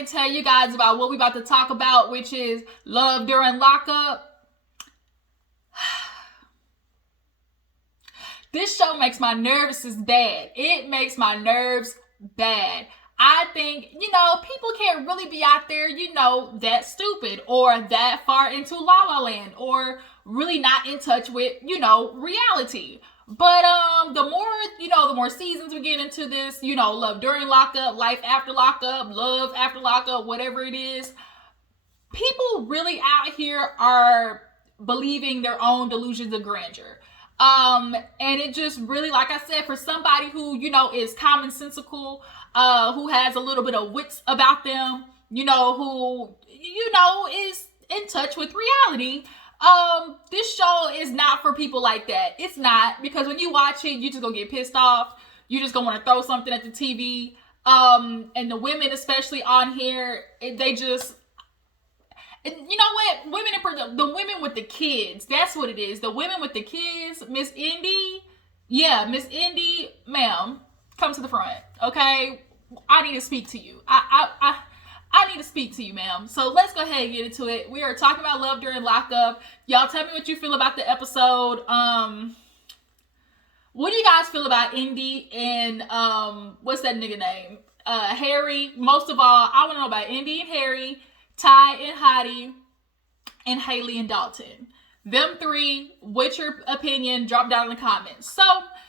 and tell you guys about what we're about to talk about, which is love during lockup. This show makes my nerves bad. It makes my nerves bad. I think, people can't really be out there, that stupid or that far into La La Land or really not in touch with, reality. But the more seasons we get into this, love during lockup, life after lockup, love after lockup, whatever it is, people really out here are believing their own delusions of grandeur. And it just really, like I said, for somebody who, is commonsensical, who has a little bit of wits about them, who, is in touch with reality, this show is not for people like that. It's not, because when you watch it, you just gonna get pissed off. You just gonna want to throw something at the TV. And the women, especially on here, they just, you know what? The women with the kids, that's what it is. The women with the kids, Miss Indy, Miss Indy, ma'am, come to the front, okay? I need to speak to you. I need to speak to you, ma'am. So let's go ahead and get into it. We are talking about love during lockup. Y'all tell me what you feel about the episode. What do you guys feel about Indy and, what's that nigga name? Harry. Most of all, I want to know about Indy and Harry, Ty and Hottie, and Haley and Dalton. Them three, what's your opinion? Drop down in the comments. So,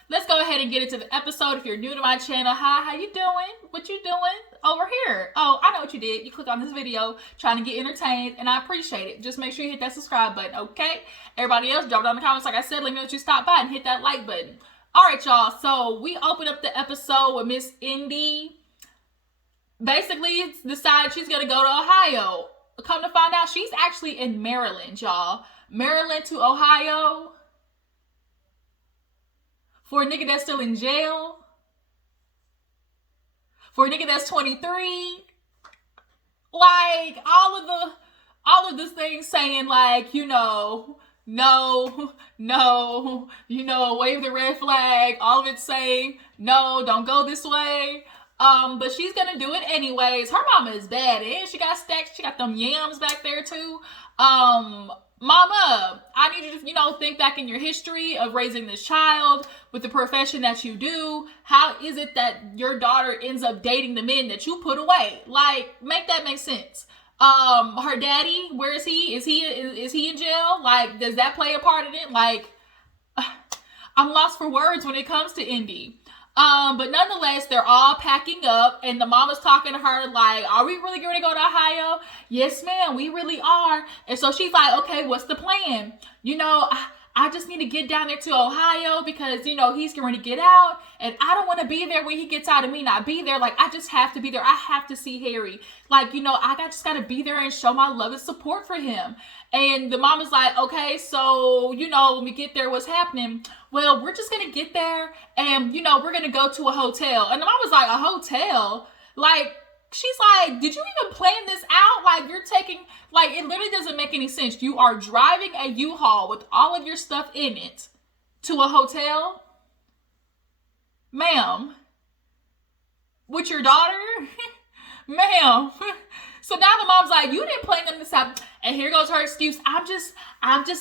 let's go ahead and get into the episode. If you're new to my channel, hi, how you doing? What you doing over here? Oh, I know what you did. You clicked on this video trying to get entertained, and I appreciate it. Just make sure you hit that subscribe button, okay? Everybody else, drop down in the comments. Like I said, let me know that you stopped by and hit that like button. All right, y'all. So, we open up the episode with Miss Indy. Basically, decided she's going to go to Ohio. Come to find out, she's actually in Maryland, y'all. Maryland to Ohio. For a nigga that's still in jail. For a nigga that's 23. Like, all of this thing saying, like, no, wave the red flag. All of it saying, no, don't go this way. But she's gonna do it anyways. Her mama is bad, and she got stacks. She got them yams back there too. Mama, I need you to, think back in your history of raising this child with the profession that you do. How is it that your daughter ends up dating the men that you put away? Like, make that make sense. Her daddy, where is he? Is he in jail? Like, does that play a part in it? Like, I'm lost for words when it comes to Indy. But nonetheless, they're all packing up, and the mama's talking to her like, are we really going to go to Ohio? Yes, ma'am, we really are. And so she's like, okay, what's the plan? I just need to get down there to Ohio because, he's going to get out, and I don't want to be there when he gets out of me not be there. Like, I just have to be there. I have to see Harry. Like, I just got to be there and show my love and support for him. And the mama's like, okay, so, when we get there, what's happening? Well, we're just going to get there and, we're going to go to a hotel. And the mama's like, a hotel? Like, she's like, did you even plan this out? Like, you're taking, like, it literally doesn't make any sense. You are driving a U-Haul with all of your stuff in it to a hotel? Ma'am, with your daughter? Ma'am. So now the mom's like, you didn't plan this out. And here goes her excuse. I'm just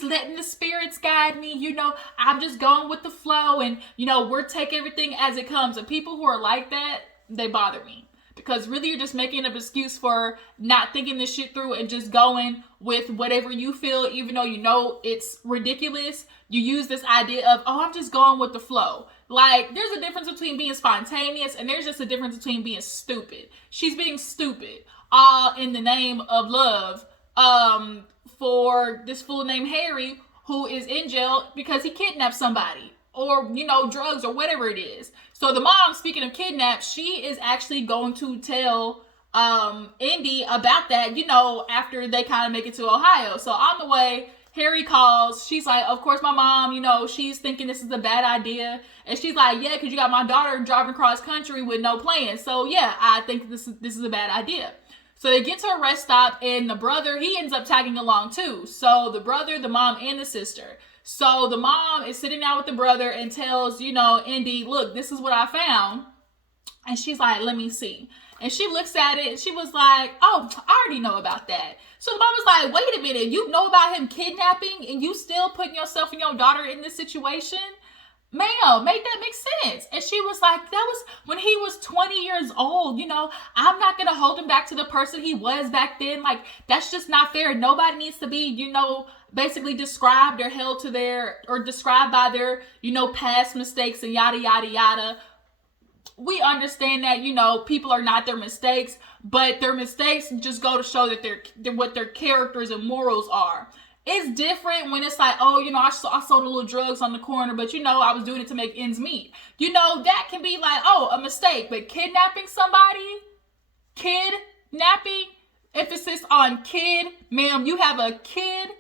letting the spirits guide me. I'm just going with the flow. And, we're taking everything as it comes. And people who are like that, they bother me. Because really you're just making an excuse for not thinking this shit through and just going with whatever you feel, even though it's ridiculous. You use this idea of, I'm just going with the flow. Like, there's a difference between being spontaneous and there's just a difference between being stupid. She's being stupid, all in the name of love, for this fool named Harry, who is in jail because he kidnapped somebody. Or, drugs or whatever it is. So the mom, speaking of kidnap, she is actually going to tell Indy about that, after they kind of make it to Ohio. So on the way, Harry calls. She's like, of course, my mom, she's thinking this is a bad idea. And she's like, yeah, because you got my daughter driving across country with no plan. So yeah, I think this is a bad idea. So they get to a rest stop, and the brother, he ends up tagging along too. So the brother, the mom, and the sister. So the mom is sitting down with the brother and tells, Indy, look, this is what I found. And she's like, let me see. And she looks at it and she was like, oh, I already know about that. So the mom was like, wait a minute, you know about him kidnapping and you still putting yourself and your daughter in this situation? Ma'am, make that make sense. And she was like, that was when he was 20 years old. You know, I'm not going to hold him back to the person he was back then. Like, that's just not fair. Nobody needs to be, you know, basically described or held to their, or described by their, you know, past mistakes and yada, yada, yada. We understand that, you know, people are not their mistakes, but their mistakes just go to show that they're what their characters and morals are. It's different when it's like, oh, you know, I sold a little drugs on the corner, but, you know, I was doing it to make ends meet. You know, that can be like, oh, a mistake. But kidnapping somebody, emphasis on kid, ma'am, you have a kid.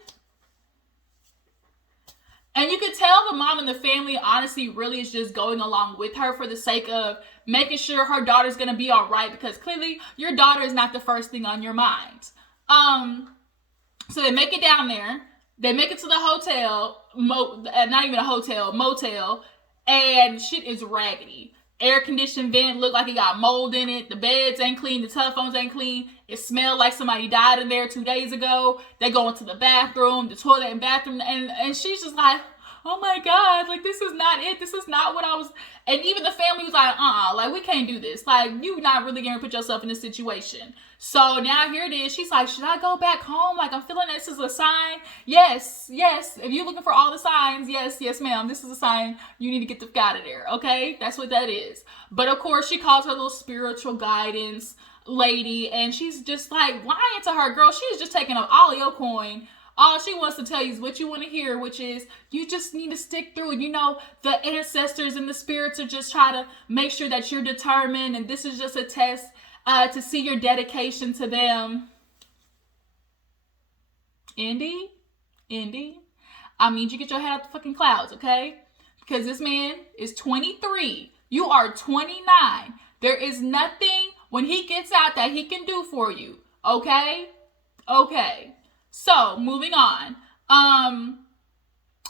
And you can tell the mom and the family, honestly, really is just going along with her for the sake of making sure her daughter's going to be all right, because clearly your daughter is not the first thing on your mind. So they make it down there. They make it to the hotel, not even a hotel, motel, and shit is raggedy. Air conditioned vent look like it got mold in it. The beds ain't clean. The telephones ain't clean. It smelled like somebody died in there 2 days ago. They go into the bathroom, the toilet and bathroom, and she's just like, oh my God, like, this is not it. This is not what I was. And even the family was like, like, we can't do this. Like, you not really gonna put yourself in this situation. So now here it is. She's like, should I go back home? Like, I'm feeling this is a sign. Yes. If you're looking for all the signs, yes, ma'am. This is a sign. You need to get the fuck out of there. Okay? That's what that is. But of course, she calls her little spiritual guidance lady, and she's just like lying to her. Girl, she's just taking up all your coin. All she wants to tell you is what you want to hear, which is you just need to stick through it. You know, the ancestors and the spirits are just trying to make sure that you're determined, and this is just a test to see your dedication to them. Indy, I need you to get your head out the fucking clouds, okay? Because this man is 23. You are 29. There is nothing when he gets out that he can do for you, okay? Okay. So, moving on.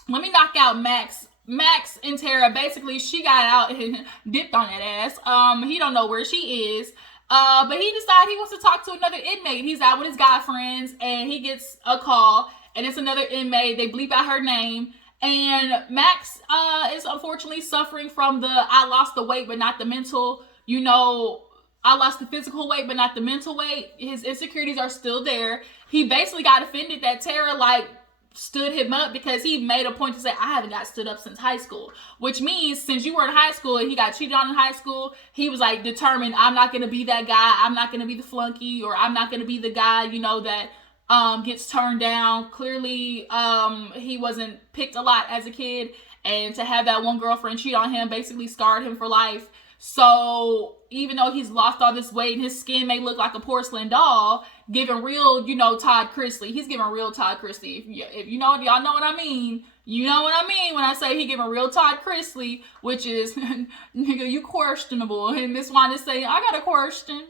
Let me knock out Max. Max and Tara, basically, she got out and dipped on that ass. He don't know where she is. But he decided he wants to talk to another inmate. He's out with his guy friends, and he gets a call, and it's another inmate. They bleep out her name. And Max is unfortunately suffering from the I lost the weight, but not the mental, you know, I lost the physical weight, but not the mental weight. His insecurities are still there. He basically got offended that Tara, like, stood him up because he made a point to say, I haven't got stood up since high school. Which means since you were in high school and he got cheated on in high school, he was, like, determined, I'm not going to be that guy. I'm not going to be the flunky, or I'm not going to be the guy, you know, that gets turned down. Clearly, he wasn't picked a lot as a kid. And to have that one girlfriend cheat on him basically scarred him for life. So even though he's lost all this weight and his skin may look like a porcelain doll, giving real, you know, Todd Chrisley. He's giving real Todd Chrisley. If you know, y'all know what I mean. You know what I mean when I say he giving real Todd Chrisley, which is, nigga, you questionable. And this one is saying, I got a question.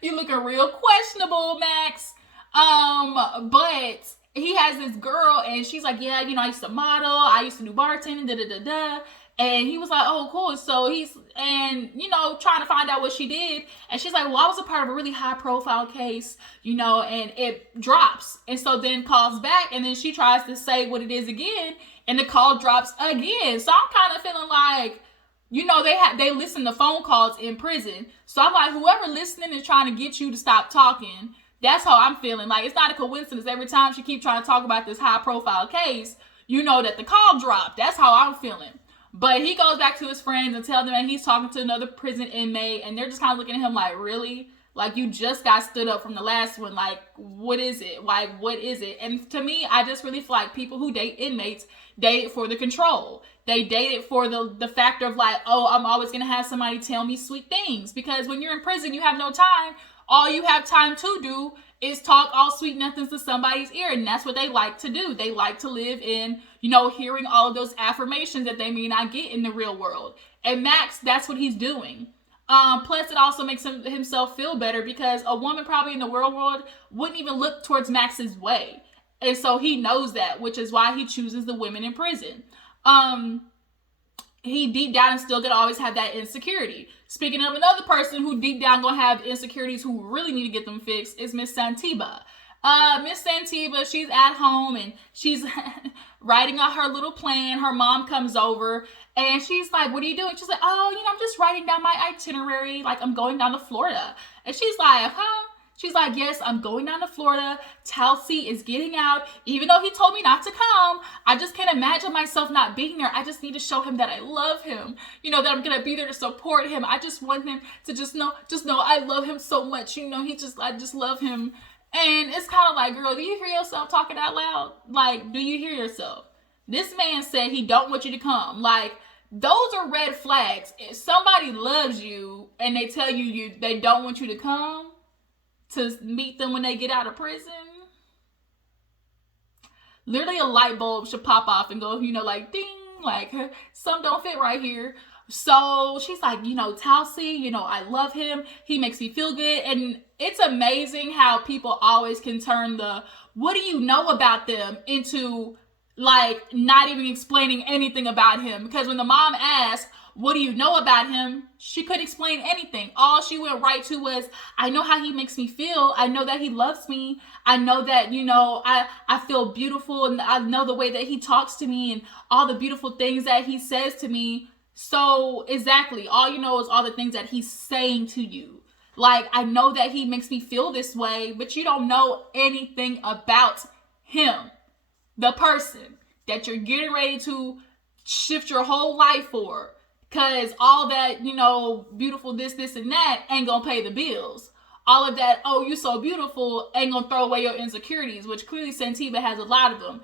You looking real questionable, Max. But he has this girl and she's like, yeah, you know, I used to model. I used to do bartending, da-da-da-da. And he was like, oh, cool. So he's, and, you know, trying to find out what she did. And she's like, well, I was a part of a really high profile case, you know, and it drops. And so then calls back and then she tries to say what it is again. And the call drops again. So I'm kind of feeling like, you know, they listen to phone calls in prison. So I'm like, whoever listening is trying to get you to stop talking. That's how I'm feeling. Like, it's not a coincidence. Every time she keeps trying to talk about this high profile case, you know that the call dropped. That's how I'm feeling. But he goes back to his friends and tells them that he's talking to another prison inmate. And they're just kind of looking at him like, really? Like, you just got stood up from the last one. Like, what is it? Like, what is it? And to me, I just really feel like people who date inmates date it for the control. They date it for the factor of like, oh, I'm always going to have somebody tell me sweet things. Because when you're in prison, you have no time. All you have time to do is talk all sweet nothings to somebody's ear. And that's what they like to do. They like to live in, you know, hearing all of those affirmations that they may not get in the real world. And Max, that's what he's doing. Plus, it also makes himself feel better because a woman probably in the real world wouldn't even look towards Max's way. And so he knows that, which is why he chooses the women in prison. he deep down is still gonna always have that insecurity. Speaking of another person who deep down gonna have insecurities who really need to get them fixed is Miss Santiba. Miss Santiba, she's at home and she's writing out her little plan. Her mom comes over and she's like, what are you doing? She's like, oh, I'm just writing down my itinerary. Like, I'm going down to Florida. And she's like, huh? She's like, yes, I'm going down to Florida. Telsey is getting out. Even though he told me not to come, I just can't imagine myself not being there. I just need to show him that I love him. That I'm going to be there to support him. I just want him to just know I love him so much. I just love him. And it's kind of like, girl, do you hear yourself talking out loud? Like, do you hear yourself? This man said he don't want you to come. Like, those are red flags. If somebody loves you and they tell you they don't want you to come to meet them when they get out of prison, literally a light bulb should pop off and go, like ding, like some don't fit right here. So she's like, Telsey, I love him. He makes me feel good. And it's amazing how people always can turn the, what do you know about them into like not even explaining anything about him. Because when the mom asked, what do you know about him? She couldn't explain anything. All she went right to was, I know how he makes me feel. I know that he loves me. I know that, I feel beautiful. And I know the way that he talks to me and all the beautiful things that he says to me. So exactly, all you know is all the things that he's saying to you. Like, I know that he makes me feel this way, but you don't know anything about him, the person that you're getting ready to shift your whole life for. Because all that, beautiful this, and that ain't going to pay the bills. All of that, oh, you so beautiful, ain't going to throw away your insecurities, which clearly Santiba has a lot of them.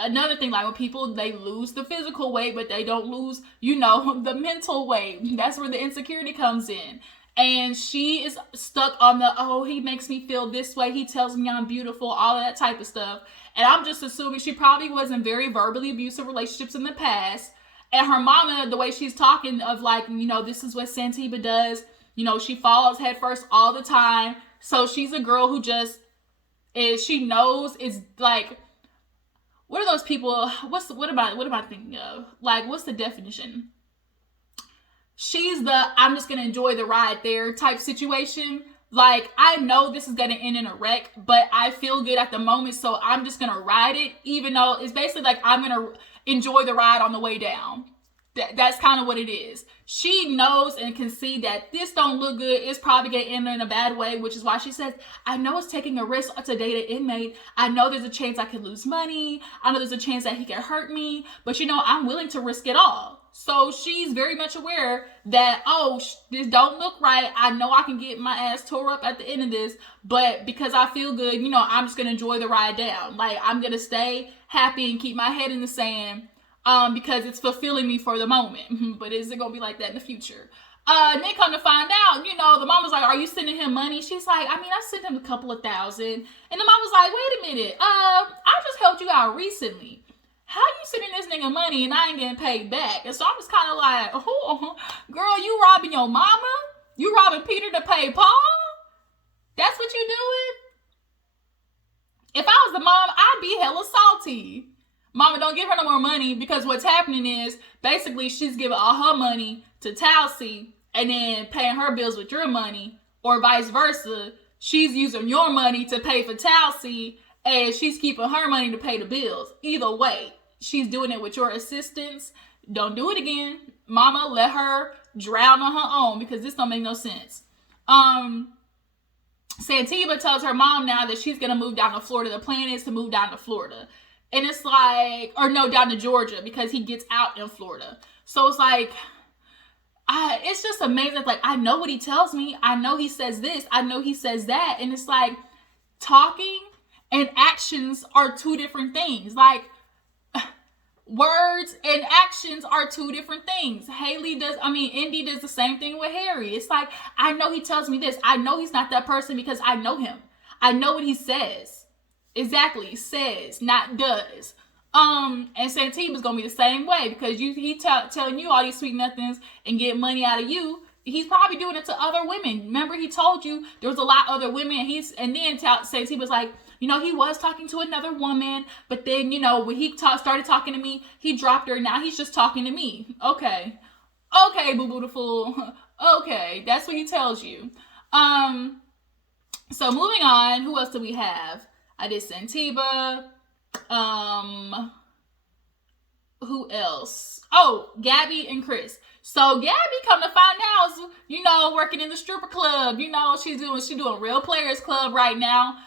Another thing, like when people, they lose the physical weight, but they don't lose, the mental weight. That's where the insecurity comes in. And she is stuck on the, oh, he makes me feel this way. He tells me I'm beautiful, all of that type of stuff. And I'm just assuming she probably was in very verbally abusive relationships in the past. And her mama, the way she's talking of like, this is what Santiba does. She falls head first all the time. So she's a girl who just she knows it's like, what are those people? What am I thinking of? Like, what's the definition? She's the, I'm just going to enjoy the ride there type situation. Like, I know this is going to end in a wreck, but I feel good at the moment. So I'm just going to ride it, even though it's basically like, I'm going to enjoy the ride on the way down. That's kind of what it is. She knows and can see that this don't look good. It's probably going to end in a bad way, which is why she says, I know it's taking a risk to date an inmate. I know there's a chance I could lose money. I know there's a chance that he can hurt me. But, I'm willing to risk it all. So she's very much aware that, oh, this don't look right. I know I can get my ass tore up at the end of this. But because I feel good, I'm just going to enjoy the ride down. Like, I'm going to stay happy and keep my head in the sand. Because it's fulfilling me for the moment. But is it going to be like that in the future? And then come to find out, the mom was like, are you sending him money? She's like, I sent him a couple of $1,000. And the mom was like, wait a minute. I just helped you out recently. How you sending this nigga money and I ain't getting paid back? And so I'm just kind of like, oh, girl, you robbing your mama? You robbing Peter to pay Paul? That's what you doing? If I was the mom, I'd be hella salty. Mama, don't give her no more money, because what's happening is basically she's giving all her money to Telsey and then paying her bills with your money, or vice versa. She's using your money to pay for Telsey and she's keeping her money to pay the bills. Either way, she's doing it with your assistance. Don't do it again. Mama, let her drown on her own, because this don't make no sense. Santiba tells her mom now that she's going to move down to Florida. The plan is to move down to Florida. And it's like, or no, down to Georgia, because he gets out in Florida. So it's like, it's just amazing. Like, I know what he tells me. I know he says this. I know he says that. And it's like, talking and actions are two different things. Like, words and actions are two different things. Indy does the same thing with Harry. It's like, I know he tells me this. I know he's not that person because I know him. I know what he says. Exactly, says, not does. And Santiba's gonna be the same way, because he telling you all these sweet nothings and get money out of you. He's probably doing it to other women. Remember, he told you there was a lot of other women, and then Santiba's like, You know, he was talking to another woman, but then, you know, when he started talking to me, he dropped her. Now he's just talking to me. Okay. Okay, boo-boo the fool. Okay, that's what he tells you. So moving on, who else do we have? I did Santiba. Who else? Oh, Gabi and Chris. So Gabby, come to find out, you know, working in the stripper club. You know, she's doing Real Players Club right now.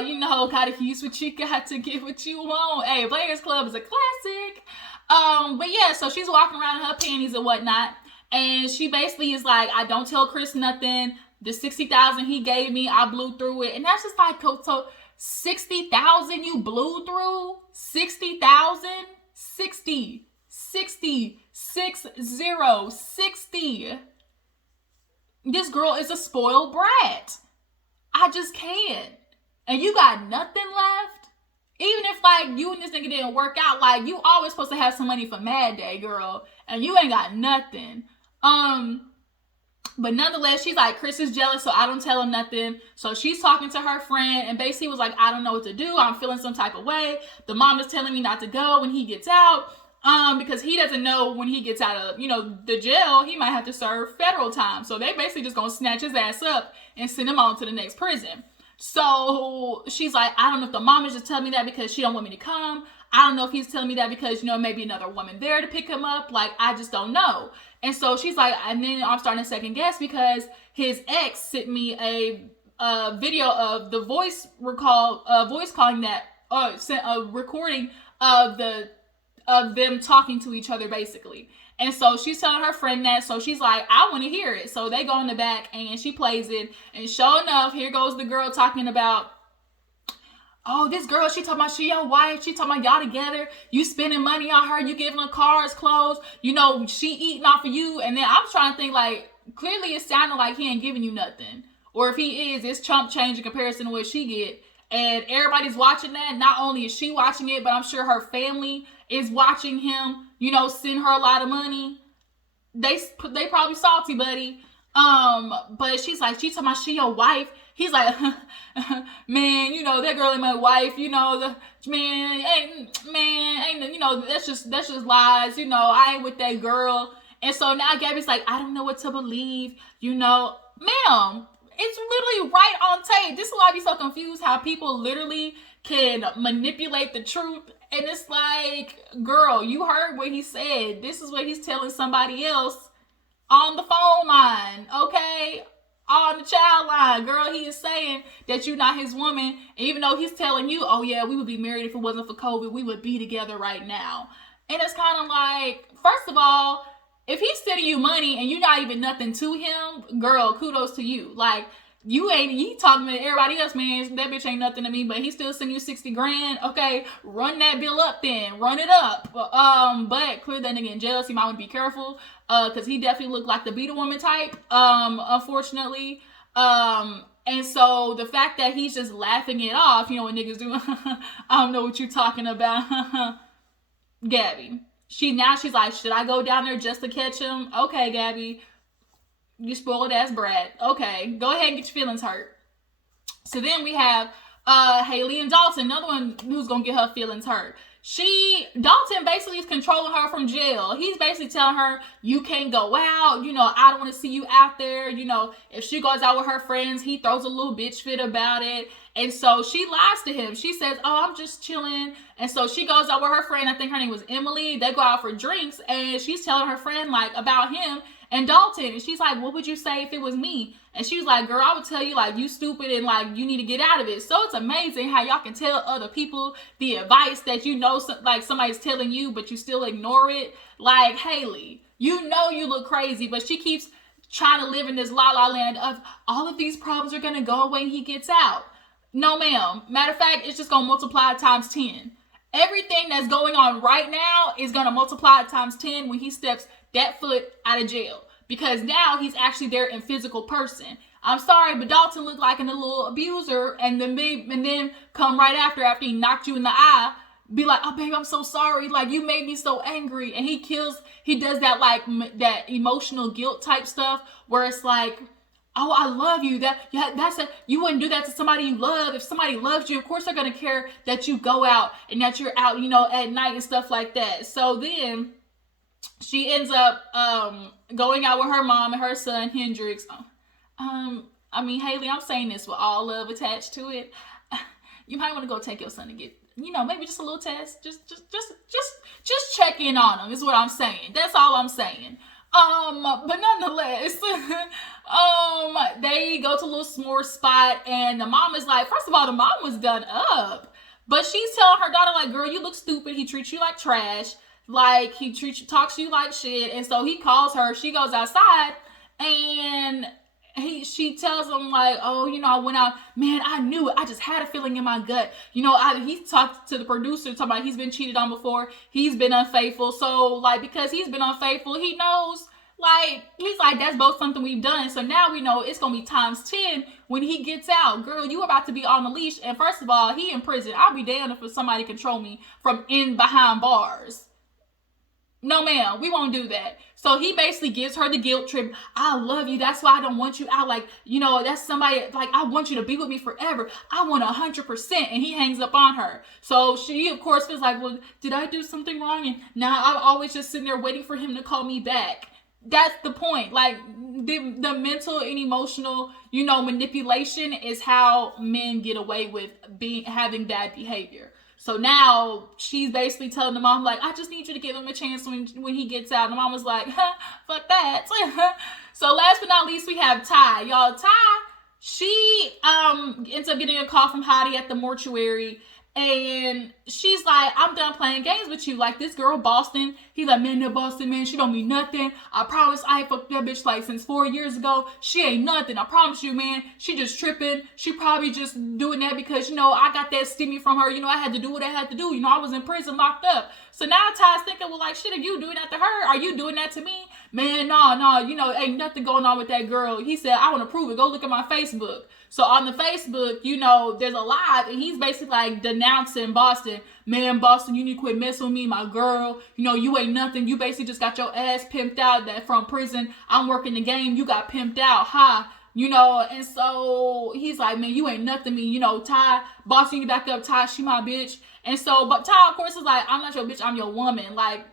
You know, gotta use what you got to get what you want. Hey, Players Club is a classic. But yeah, so she's walking around in her panties and whatnot, and she basically is like, I don't tell Chris nothing. The 60,000 he gave me, I blew through it, and that's just like, so 60,000 you blew through? 60,000? 60. 60. This girl is a spoiled brat. I just can't. And you got nothing left? Even if, like, you and this nigga didn't work out, like, you always supposed to have some money for Mad Day, girl. And you ain't got nothing. But nonetheless, she's like, Chris is jealous, so I don't tell him nothing. So she's talking to her friend and basically was like, I don't know what to do. I'm feeling some type of way. The mom is telling me not to go when he gets out. Because he doesn't know when he gets out of, you know, the jail, he might have to serve federal time. So they basically just gonna snatch his ass up and send him on to the next prison. So she's like, I don't know if the mom is just telling me that because she don't want me to come. I don't know if he's telling me that because, you know, maybe another woman there to pick him up. Like, I just don't know. And so she's like, and then I'm starting to second guess because his ex sent me a video of the voice calling that, sent a recording of them talking to each other basically. And so she's telling her friend that, so she's like, I want to hear it. So they go in the back and she plays it, and sure enough, here goes the girl talking about, oh, this girl, she talking about she your wife, she talking about y'all together, you spending money on her, you giving her cars, clothes, you know, she eating off of you. And then I'm trying to think, like, clearly it sounded like he ain't giving you nothing. Or if he is, it's chump change in comparison to what she get. And everybody's watching that. Not only is she watching it, but I'm sure her family is watching him, you know, send her a lot of money. They probably salty, buddy. But she's like, she talking about she your wife. He's like, man, you know, that girl ain't my wife. You know, ain't, you know, that's just lies. You know, I ain't with that girl. And so now Gabby's like, I don't know what to believe. You know, ma'am, it's literally right on tape. This is why I be so confused how people literally can manipulate the truth. And it's like, girl, you heard what he said. This is what he's telling somebody else on the phone line, okay? On the child line. Girl, he is saying that you're not his woman. Even though he's telling you, oh yeah, we would be married if it wasn't for COVID. We would be together right now. And it's kind of like, first of all, if he's sending you money and you're not even nothing to him, girl, kudos to you. Like, he talking to everybody else, man. That bitch ain't nothing to me, but he still send you 60 grand. Okay, run that bill up then. Run it up. But clear that nigga in jail, so you might want to be careful. Cause he definitely looked like the beat a woman type. Unfortunately. And so the fact that he's just laughing it off, you know what niggas do. I don't know what you're talking about. Gabby. She's like, should I go down there just to catch him? Okay, Gabby. You spoiled ass brat. Okay, go ahead and get your feelings hurt. So then we have Haley and Dalton, another one who's gonna get her feelings hurt. Dalton basically is controlling her from jail. He's basically telling her, you can't go out. You know, I don't want to see you out there. You know, if she goes out with her friends, he throws a little bitch fit about it. And so she lies to him. She says, oh, I'm just chilling. And so she goes out with her friend. I think her name was Emily. They go out for drinks. And she's telling her friend, like, about him and Dalton. And she's like, what would you say if it was me? And she was like, girl, I would tell you, like, you stupid and, like, you need to get out of it. So it's amazing how y'all can tell other people the advice that you know, like, somebody's telling you, but you still ignore it. Like, Haley, you know you look crazy, but she keeps trying to live in this la-la land of all of these problems are going to go away when he gets out. No, ma'am. Matter of fact, it's just going to multiply times 10. Everything that's going on right now is going to multiply times 10 when he steps that foot out of jail. Because now he's actually there in physical person. I'm sorry, but Dalton looked like a little abuser, and then come right after he knocked you in the eye, be like, oh baby, I'm so sorry, like you made me so angry. And he does that, like, that emotional guilt type stuff where it's like, oh, I love you. You wouldn't do that to somebody you love. If somebody loves you, of course they're gonna care that you go out and that you're out, at night and stuff like that. So then she ends up going out with her mom and her son Hendrix. Haley, I'm saying this with all love attached to it. You might want to go take your son to get, maybe just a little test. Just check in on him is what I'm saying. That's all I'm saying. But nonetheless, they go to a little s'more spot, and the mom is like, first of all, the mom was done up, but she's telling her daughter, like, girl, you look stupid. He treats you like trash. Like, talks to you like shit. And so he calls her. She goes outside, and she tells him, like, oh, I went out, man, I knew it. I just had a feeling in my gut. He talked to the producer, talking about he's been cheated on before. He's been unfaithful. So, like, because he's been unfaithful, he knows, like, he's like, that's both something we've done. So now we know it's going to be times 10 when he gets out. Girl, you about to be on the leash. And first of all, he in prison. I'll be damned if somebody control me from behind bars. No, ma'am, we won't do that. So he basically gives her the guilt trip. I love you. That's why I don't want you out. Like, that's somebody, like, I want you to be with me forever. I want 100%. And he hangs up on her. So she, of course, feels like, well, did I do something wrong? And now I'm always just sitting there waiting for him to call me back. That's the point. Like, the mental and emotional, manipulation is how men get away with having bad behavior. So now she's basically telling the mom, like, I just need you to give him a chance when he gets out. And the mom was like, fuck that. So last but not least, we have Ty. Y'all, Ty, she ends up getting a call from Hottie at the mortuary. And she's like, I'm done playing games with you. Like, this girl, Boston, he's like, man, that Boston, man, she don't mean nothing. I promise I ain't fucked that bitch, like, since 4 years ago. She ain't nothing. I promise you, man. She just tripping. She probably just doing that because, I got that stimmy from her. I had to do what I had to do. I was in prison, locked up. So now Ty's thinking, well, like, shit, are you doing that to her? Are you doing that to me? Man, no, ain't nothing going on with that girl. He said, I want to prove it. Go look at my Facebook. So on the Facebook, there's a live, and he's basically like denouncing Boston. Man, Boston, you need to quit messing with me, my girl. You ain't nothing. You basically just got your ass pimped out that from prison. I'm working the game. You got pimped out. Ha. And so he's like, man, you ain't nothing to me. Ty, Boston, you back up. Ty, she my bitch. And so, but Ty, of course, is like, I'm not your bitch. I'm your woman. Like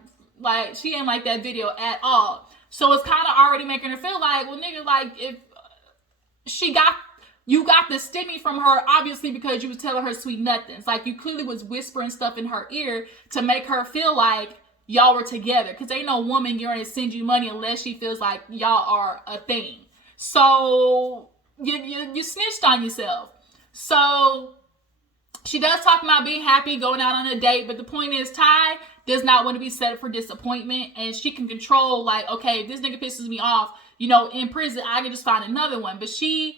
she ain't like that video at all. So it's kind of already making her feel like, well, nigga, like, if you got the stimmy from her, obviously, because you was telling her sweet nothings. Like, you clearly was whispering stuff in her ear to make her feel like y'all were together. Because ain't no woman going to send you money unless she feels like y'all are a thing. So, you snitched on yourself. So, she does talk about being happy, going out on a date. But the point is, Ty does not want to be set up for disappointment. And she can control, like, okay, if this nigga pisses me off, in prison, I can just find another one. But she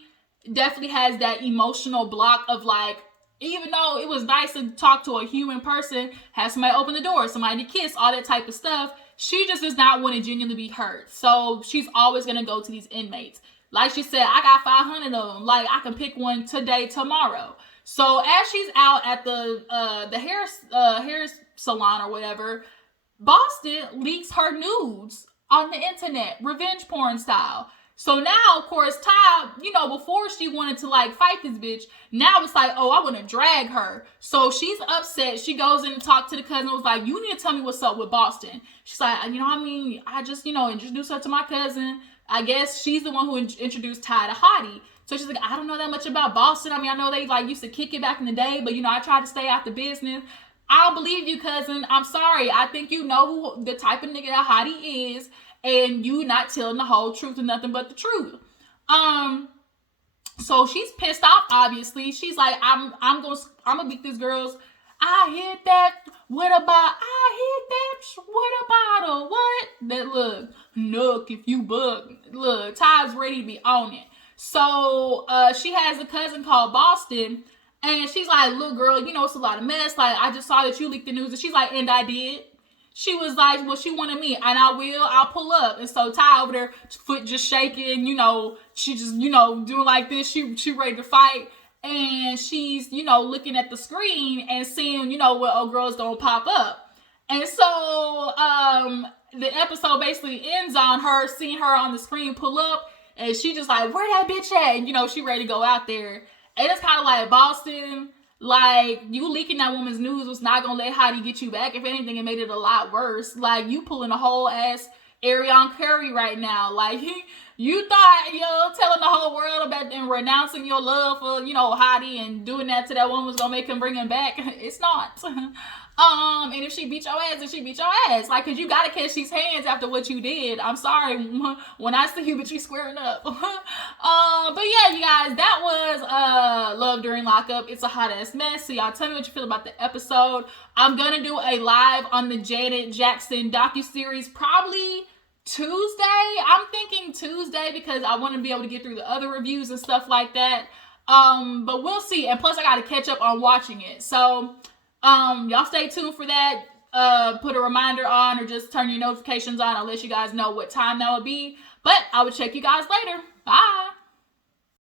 definitely has that emotional block of, like, even though it was nice to talk to a human person, have somebody open the door, somebody to kiss, all that type of stuff, she just does not want to genuinely be hurt. So she's always going to go to these inmates. Like she said, I got 500 of them. Like, I can pick one today, tomorrow. So as she's out at the hair salon or whatever, Boston leaks her nudes on the internet, revenge porn style. So now, of course, Ty, before she wanted to, like, fight this bitch, now it's like, oh, I want to drag her. So she's upset. She goes in and talks to the cousin, was like, you need to tell me what's up with Boston. She's like, I just, introduced her to my cousin. I guess she's the one who introduced Ty to Hottie. So she's like, I don't know that much about Boston. I know they, like, used to kick it back in the day, but, I tried to stay out the business. I don't believe you, cousin. I'm sorry. I think you know who the type of nigga that Hottie is. And you not telling the whole truth and nothing but the truth. So she's pissed off, obviously. She's like, I'm gonna beat this girl's. I hit that. What about? I hit that. What about her? What? That look, if you bug. Look, Ty's ready to be on it. So she has a cousin called Boston. And she's like, look, girl, it's a lot of mess. Like, I just saw that you leaked the news. And she's like, and I did. She was like, well, she wanted me, and I'll pull up. And so Ty over there, foot just shaking, she just, doing like this. She ready to fight. And she's, looking at the screen and seeing, what old girl's gonna pop up. And so the episode basically ends on her seeing her on the screen pull up. and she just like, where that bitch at? And, you know, she ready to go out there. And it's kind of like Boston, like, you leaking that woman's news was not gonna let Hottie get you back. If anything, it made it a lot worse. Like, you pulling a whole ass Ariana Curry right now. Like, you thought, you know, telling the whole world about and renouncing your love for, you know, Hottie and doing that to that woman was gonna make him bring him back. It's not. And if she beat your ass, then she beat your ass. Like, cause you gotta catch these hands after what you did. I'm sorry when I see you, but you squaring up. But yeah, you guys, that was Love During Lockup. It's a hot ass mess. So y'all tell me what you feel about the episode. I'm gonna do a live on the Janet Jackson docuseries probably Tuesday. I'm thinking Tuesday because I want to be able to get through the other reviews and stuff like that. But we'll see. And plus I gotta catch up on watching it. So y'all stay tuned for that. Put a reminder on or just turn your notifications on. I'll let you guys know what time that will be. But I will check you guys later. Bye.